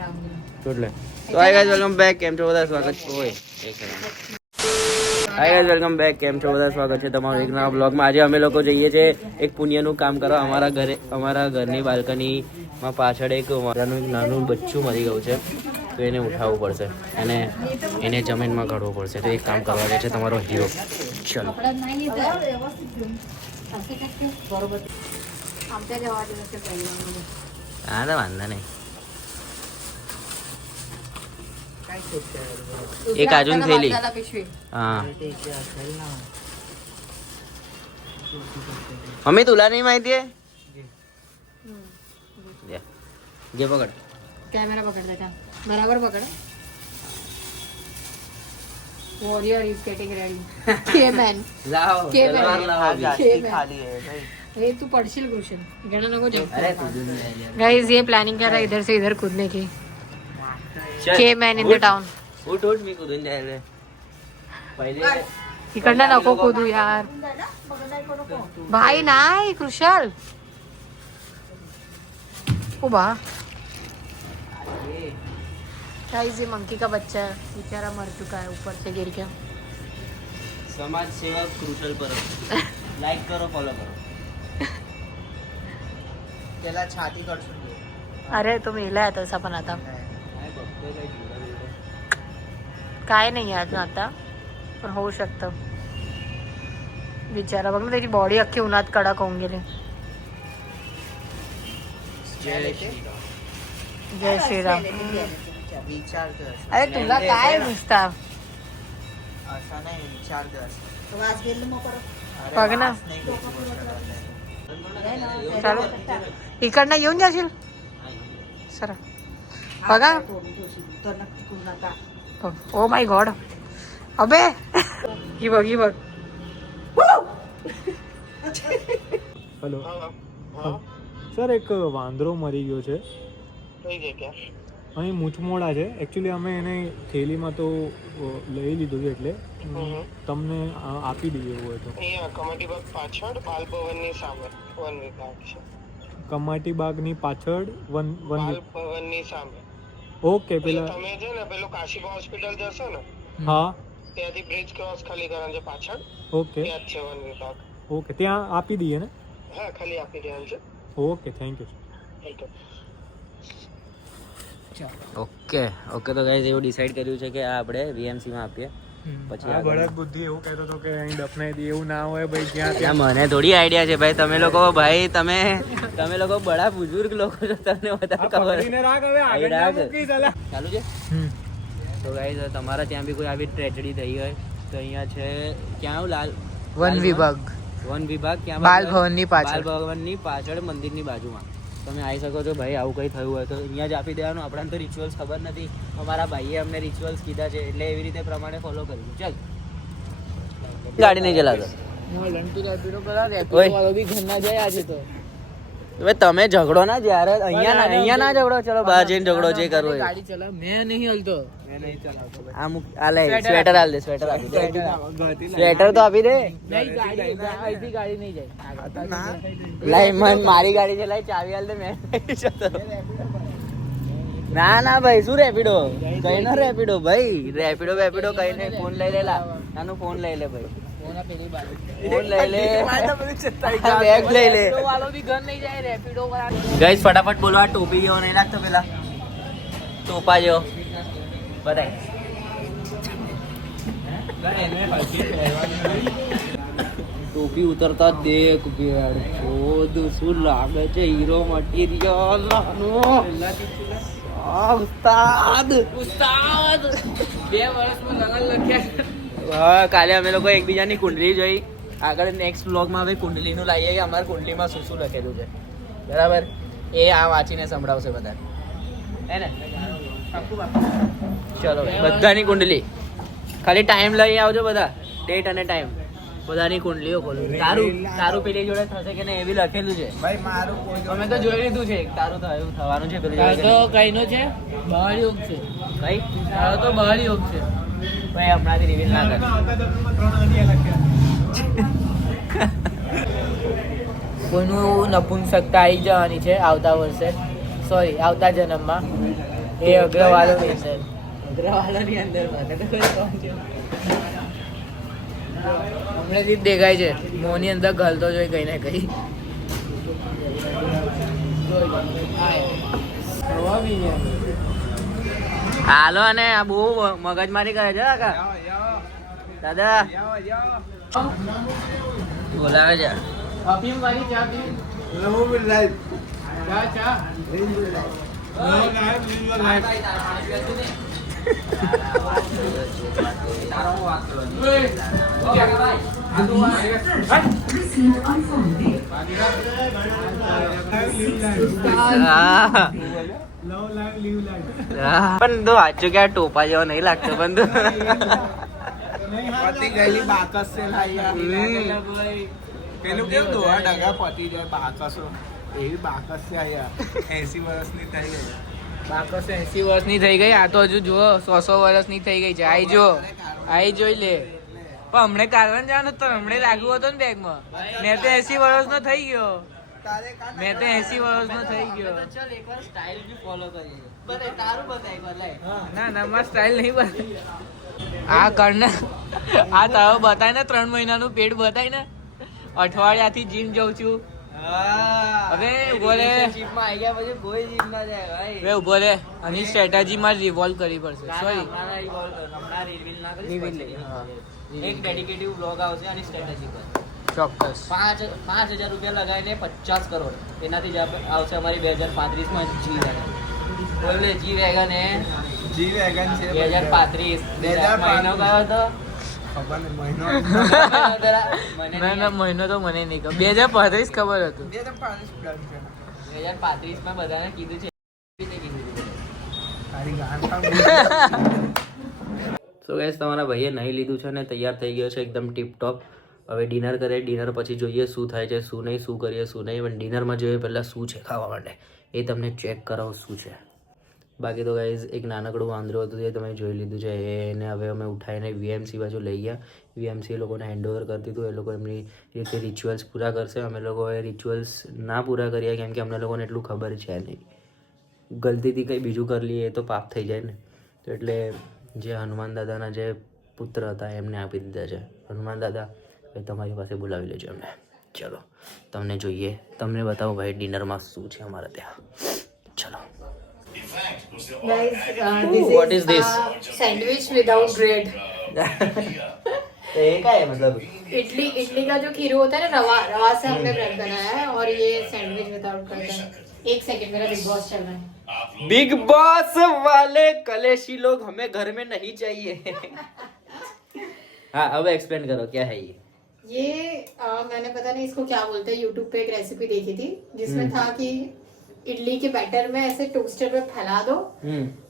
એટલે તો hi guys welcome back. કેમ છો બધા? સ્વાગત છે. ઓય હાય ગાઈઝ વેલકમ બેક. કેમ છો બધા? સ્વાગત છે તમારું એક નવા બ્લોગમાં. આજે અમે લોકો જઈએ છીએ એક પુણ્યનું કામ કરવા. અમારા ઘરની બાલ્કનીમાં પાછળ એક નાનું બચ્ચું મરી ગયું છે, તો એને ઉઠાવવું પડશે અને એને જમીનમાં કાઢવું પડશે. તો એક કામ કરવા જાય છે તમારો હીરો. ચલો. હા તો વાંધો નહીં. एक अजून थैली. हाँ मम्मी तुला नहीं माहिती है? घे पकड. कॅमेरा पकड त्याचा बराबर पकड. Warrior is getting ready. केमॅन लाओ तलवार लाओ. खाली है ये तू पड़शील क्वेश्चन घेना नको जे. गाइस ये प्लानिंग कर रहा है इधर से इधर कूदने की. केमॅन इन द टाउन. उठ उठ मी कूदून जायला पहिले. इकडनं नको कूदू यार भाई. नाही कृषल उभा. गाइस ये मंकी का बच्चा है, बेचारा मर चुका है ऊपर से गिर के. समाज सेवा कृषल पर लाईक करो, फॉलो करो. त्याला छाती कडसून दे. अरे तो मेलाय तसा पण आता काय नाही अजून आता, पण होऊ शकतं. बिचारा बघ ना, त्याची बॉडी अख्खी उन्हात कडक होऊन गेली. जय श्रीराम. जय श्रीराम. अरे तुला काय नुसता बघ ना. चालू इकडनं येऊन जाशील सर. बघा ओ माय गॉड. अबे ही बघ ही बघ. હેલો સર, એક વાંદરો મરી ગયો છે અહીં મૂછમોડા છે. એકચ્યુઅલી અમે એને થેલીમાં તો લઈ લીધું છે, એટલે તમને આપી દઈએ એવું હોય તો. અહીંયા કમાટી બાગ પાછળ બાલભવનની સામે વન વિભાગ છે. કમાટી બાગની પાછળ બાલભવનની સામે. ઓકે. પેલા તમે છે ને પેલું કાશીબા હોસ્પિટલ જશો ને, હા ત્યાંથી બ્રિજ ક્રોસ ખાલી કરવાનું છે પાછળ. ઓકે ત્યાં જ છે વન વિભાગ. ઓકે, ત્યાં આપી દઈએ ને. હા, ખાલી આપી દેવાનું છે. Okay, thank you. Okay okay. તો ગાઈઝ એવું ડિસાઈડ કર્યું છે કે આ આપણે વીએમસીમાં આપીએ. પછી આ બળદ બુદ્ધિ એવું કહેતો હતો કે અહીં દફનાઈ દઈએ. એવું ના હોય ભાઈ, જ્યાં ત્યાં મને થોડી આઈડિયા છે ભાઈ. તમે લોકો બડા બુઝુર્ગ લોકો છો, તમને વધારે ખબર. ચાલુ છે. તો ગાઈઝ તમારા ત્યાં બી કોઈ આવી ટ્રેજડી થઈ હોય તો અહીંયા છે ક્યાં લાલ वन विभाग વન વિભાગ ક્યાં? बाल भवन ની પાછળ. બાલ ભવનની પાછળ મંદિરની બાજુમાં તમે આવી શકો છો ભાઈ. આવું કંઈ થયું હોય તો અહીંયા જ આપી દેવાનું. આપણને તો રિચ્યુઅલ્સ ખબર નથી, અમારા ભાઈએ અમને રિચ્યુઅલ્સ કીધા છે એટલે એવી રીતે પ્રમાણે ફોલો કરીશું. ચાલ ગાડી નહીં ચલાવતો. હવે તમે ઝઘડો ના જ્યારે અહીંયા ના ઝઘડો. ચલો બહાર જઈને ઝઘડો જે કરવો. गाड़ी चला मैं नहीं हलतो. આ લે સ્વેટર આલ દે. સ્વેટર આપી દે. સ્વેટર તો આપી દે. नहीं गाड़ी ऐसी गाड़ी नहीं जाए. લાઈ મન મારી ગાડી છે, લાઈ ચાવી આલ દે. મેં ના ના ભાઈ, શું રેપિડો? કઈ નો રેપિડો ભાઈ. રેપિડો કઈ નહીં. ફોન લઈ લે. નાનું ફોન લઈ લે ભાઈ. ફોન લઈ લે. બેગ લઈ લે. वालों भी घर नहीं जाए रैपिडो वाला. ગાઈસ ફટાફટ બોલો. આ ટોપી જેવો નહીં લાગતો? પેલા ટોપા જેવો બતાય. ટોપી ઉતરતા દેખ બેડ ખોદ શું લાગે છે. Hero material. ઉસ્તાદ 2 વર્ષમાં લગન લખ્યા. હા, કાલે અમે લોકો એકબીજાની કુંડલી જોઈ. આગળ નેક્સ્ટ વ્લોગમાં હવે કુંડલીનું લાવીએ કે અમારી કુંડલીમાં શું શું લખેલું છે. બરાબર, એ આ વાંચીને સંભળાવશે બધા. હે ને? ચલો બધાની કુંડલી. ખાલી ટાઈમ લઈ આવજો બધા. ડેટ અને ટાઈમ બધાની કુંડલીઓ ખોલો. તારું પેલી જોડે થશે કે નહીં એવી લખેલું છે ભાઈ. મારું અમે તો જોઈ લીધું છે. તારું થવાનું છે પેલી જોડે. તો કઈનો છે બહાર યોગ છે. કઈ તો બહાર યોગ છે ભાઈ. હમણાંથી રિવીલ ના કર. કોઈનું નપુંસકતા આવી જવાની છે આવતા વર્ષે, સોરી આવતા જન્મમાં. એ અગ્રવાલો ની અંદર અગ્રવાલો ની અંદર હમણાંથી જ દેખાય છે મોની અંદર ઘાલતો જોઈ કઈ ને કઈ હાલો અને આ બહુ મગજમારી કરે છે કાકા દાદા બોલાવે છે પણ તો સાચું કે ટોપા જેવો નહીં લાગતો પણ તો પતી ગયેલી બાકસ છે પેલું કેવું દોવા ડગા પતી જાય બાકસો એવી બાકસ છે અહીંયા 80 વર્ષની થઈ ગઈ બાકસ 80 વર્ષની થઈ ગઈ આ તો હજુ જુઓ 100 વર્ષની થઈ ગઈ છે આઈ જોઈ લે પણ હમણે કારવાન જવાનું તો હમણે લાગ્યું હતું ને બેગમાં મેં તો 80 વર્ષનો થઈ ગયો મેં તો 80 વર્ષનો થઈ ગયો ચલ એકવાર સ્ટાઇલ બી ફોલો કરીએ બતાય તારું બતાય એકવાર લાય ના માર સ્ટાઇલ નહીં બતાય આ કરના આ તારો બતાય ને 3 મહિનાનું પેટ બતાય ને અઠવાડિયાથી જીમ જાઉં છું હવે ઉભો રે જીમમાં આવી ગયા પછી કોઈ જીમ ના જાય ભાઈ હવે ઉભો રે આની સ્ટ્રેટેજીમાં રિવોલ્વ કરવી પડશે સોરી હમણાં રિવીલ લે એક ડેડિકેટિવ બ્લોગ આવશે આની સ્ટ્રેટેજી પર ચોક્કસ 5,000 રૂપિયા લગાવીને 50 કરોડ એનાથી જ આવશે અમારી 2035 માં જી વેગન બોલે જી વેગન છે 2035 મહિનો ગયો તો મહિનો તો મને નહીં ખબર 2035 ખબર હતું 2035 માં બધાને કીધું છે સો ગાઈસ તમારા ભાઈએ નહીં લીધું છે ને તૈયાર થઈ ગયો છે એકદમ ટીપ ટોપ હવે ડિનર કરે ડિનર પછી જોઈએ શું થાય છે શું નહીં શું કરીએ શું નહીં પણ ડિનરમાં જોઈએ પહેલાં શું છે ખાવા માટે એ તમને ચેક કરાવો શું છે બાકી તો ગાઈઝ એક નાનકડું વાંદરું હતું એ તમે જોઈ લીધું છે એને હવે અમે ઉઠાવીને વીએમસી બાજુ લઈ ગયા વીએમસી એ લોકોને હેન્ડઓવર કરી દીધું એ લોકો એમની રીતે રિચ્યુઅલ્સ પૂરા કરશે અમે લોકોએ રિચ્યુઅલ્સ ના પૂરા કર્યા કેમ કે અમને લોકોને એટલું ખબર છે નહીં ગલતીથી કંઈ બીજું કરી લઈએ તો પાપ થઈ જાય ને તો એટલે જે હનુમાન દાદાના જે પુત્ર હતા એમને આપી દીધા છે હનુમાન દાદા એ તમારી પાસે બોલાવી લેજો એમને ચલો તમને જોઈએ તમને બતાવો ભાઈ ડિનરમાં શું છે અમારા ત્યાં ચલો What is this? Sandwich without bread ये क्या है मतलब इडली का जो खीरू होता है ना रवा से हमने ब्रेड बनाया है और ये सैंडविच विदाउट ब्रेड है। एक सेकंड मेरा बिग बॉस चल रहा है। बिग बॉस वाले कलेशी लोग हमें घर में नहीं चाहिए हाँ अब एक्सप्लेन करो क्या है ये मैंने पता नहीं इसको क्या बोलते हैं यूट्यूब पे एक रेसिपी देखी थी जिसमें था कि इडली के बैटर में ऐसे टोस्टर पे फैला दो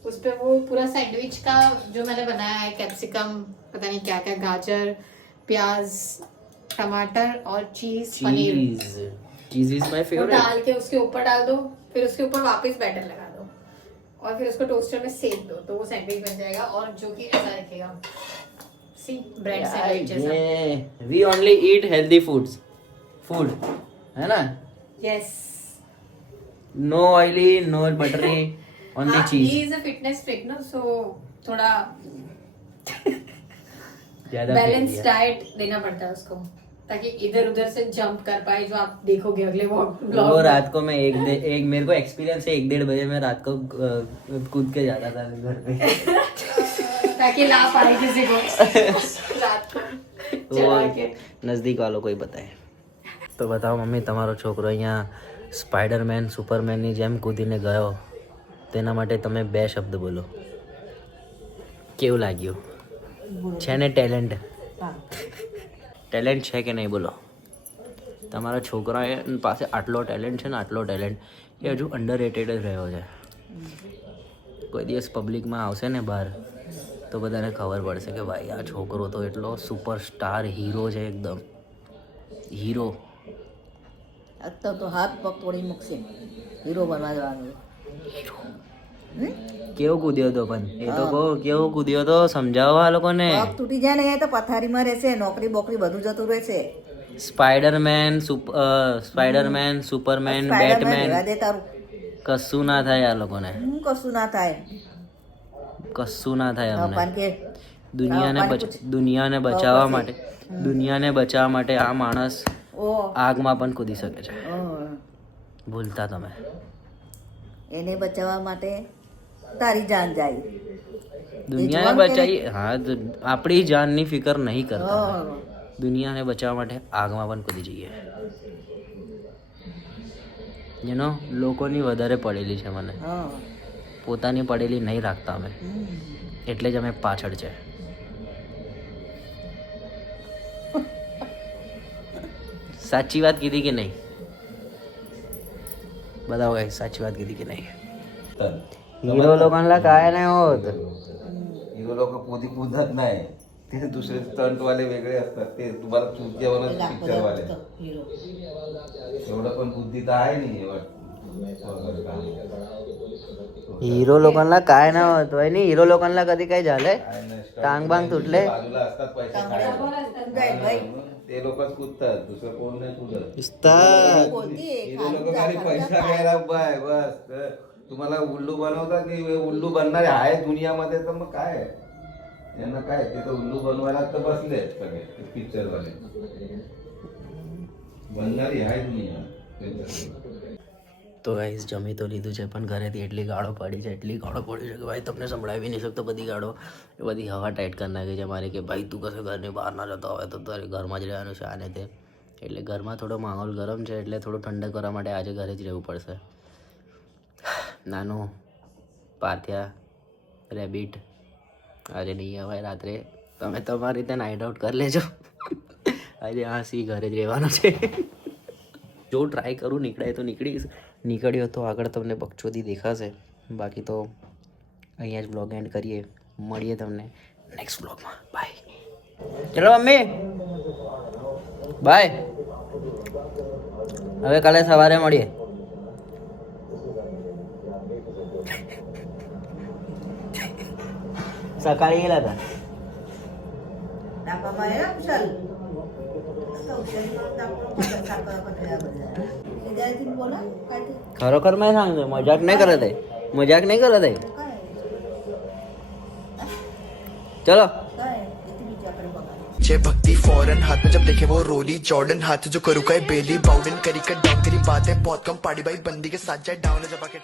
उस पे वो पूरा सैंडविच का जो मैंने बनाया है कैप्सिकम पता नहीं क्या क्या गाजर प्याज टमाटर और चीज पनीर चीज इज माय फेवरेट डाल के उसके ऊपर डाल दो फिर उसके ऊपर वापस बैटर लगा दो और फिर उसको टोस्टर में सेक दो तो वो सैंडविच बन जाएगा और जो कि ऐसा दिखेगा सी ब्रेड सैंडविच जैसा we only eat healthy food है ना yes no oily no buttery only cheese he is a fitness freak ना सो थोड़ा ज्यादा बैलेंस डाइट देना पड़ता है उसको ताकि इधर उधर से जंप कर पाए जो आप देखोगे अगले ब्लॉग वो रात को मैं एक मेरे को एक्सपीरियंस है 1-1.5 बजे मैं रात को कूद के जाता था घर पे ताकि ला पाए किसी को रात को चला के नजदीक वालों को ही बताए तो बताओ मम्मी તમારો છોકરો અહીંયા સ્પાઈડરમેન સુપરમેનની જેમ કૂદીને ગયો તેના માટે તમે 2 શબ્દ બોલો કેવું લાગ્યું છે ને ટેલેન્ટ છે કે નહીં બોલો તમારા છોકરા પાસે આટલો ટેલેન્ટ છે ને આટલો ટેલેન્ટ એ હજુ અંડરરેટેડ જ રહ્યો છે કોઈ દિવસ પબ્લિકમાં આવશે ને બહાર તો બધાને ખબર પડશે કે ભાઈ આ છોકરો તો એટલો સુપરસ્ટાર હીરો છે એકદમ હીરો અત્યારે તો હાથ પગ તોડી મૂકશે હીરો બનવા જવાનું કેવો કૂદ્યો તો પણ એ તો કહો કેવો કૂદ્યો તો સમજાવો આ લોકોને પગ તૂટી જાય ને તો પથારીમાં રહેશે નોકરી બોકરી બધું જતું રહેશે સ્પાઈડરમેન સુપરમેન બેટમેન રહેવા દે તારું કશું ના થાય આ લોકોને, કશું ના થાય. કશું ના થાય અમને. પણ કે દુનિયાને બચાવવા માટે, દુનિયાને બચાવવા માટે આ માણસ ઓ આગમાં પણ કૂદી શકે છે. ઓ, ભૂલતા તમે. એને બચાવવા માટે તારી જાન જાય. દુનિયાને બચાવી, હા આપણી જાનની ફિકર નહીં કરતા. હા. દુનિયાને બચાવવા માટે આગમાં પણ કૂદી જઈએ. જેનો લોકોની વધારે પડેલી છે મને, હા. પોતાની પડેલી નહીં રાખતા અમે, એટલે જ અમે પાછળ છે. સાચી વાત કીધી કે નહીં? बताओ गाइस, साची बात की थी कि नहीं? हीरो लोकांना काय नाही होत. हिरो लोक कूदत नाही, ते दुसरे स्टंट वाले वेगळे असतात. ते तुम्हाला चुकीवाले पिक्चर वाले. हिरो एवढं पण बुद्धी तर आहे नाही. हीरो लोकांना काय नाही होत होय नी. हीरो लोकांना कधी काय झालंय? टांग बांग तुटले. बाजूला असतात पैसे खायला. ते लोकच कूदतात, दुसरं कोण नाही कूदत. हिरो लोक खाली पैसा घ्यायला बाय बस. तुम्हाला उल्लू बनवतात की उल्लू बनणारे आहे दुनियामध्ये, तर मग काय यांना काय, ते तर उल्लू बनवायला तर बसले सगळे पिक्चर वाले. बनणारी आहे दुनिया. તો ગાઈસ જમી તો લીધું છે, પણ ઘરેથી એટલી ગાળો પડી છે, એટલી ગાળો પડી છે કે ભાઈ તમને સંભળાવી નહીં શકતો. બધી ગાળો, એ બધી હવા ટાઈટ કરી નાખી છે મારી, કે ભાઈ તું કશે ઘરની બહાર ના જતો હોય તો તારે ઘરમાં જ રહેવાનું છે આને તે. એટલે ઘરમાં થોડો માહોલ ગરમ છે, એટલે થોડું ઠંડક કરવા માટે આજે ઘરે જ રહેવું પડશે. નાનું પાથિયા રેબિટ આજે નહીં આવે રાત્રે, તમે તમારી રીતે નાઇટ આઉટ કરી લેજો. આજે આ સી ઘરે જ રહેવાનું છે. જો ટ્રાય કરું નીકળાય તો નીકળ્યો તો આગળ તમને બકચોદી દેખાશે. બાકી તો અહીંયા જ બ્લોગ એન્ડ કરીએ. મળીએ તમને નેક્સ્ટ બ્લોગમાં. બાય. ચલો મમ્મી બાય. હવે કાલે સવારે મળીએ. સકાळी गेला હતા. દાપામાં એ ચાલ તો ઉશેરી માં દાપો સાકર પકડ્યા બધા બોલા काय खरोखर मैं सांगतो, मजाक नाही करत आहे, मजाक नाही करत आहे. चलो. जय भक्ति फौरन हाथ में जब देखे वो रोली जॉर्डन हाथ जो करू का बेली बाउडन करी कर डाउन करी बात है बहुत कम पाड़ी भाई बंदी के साथ जाए डाउन जबा के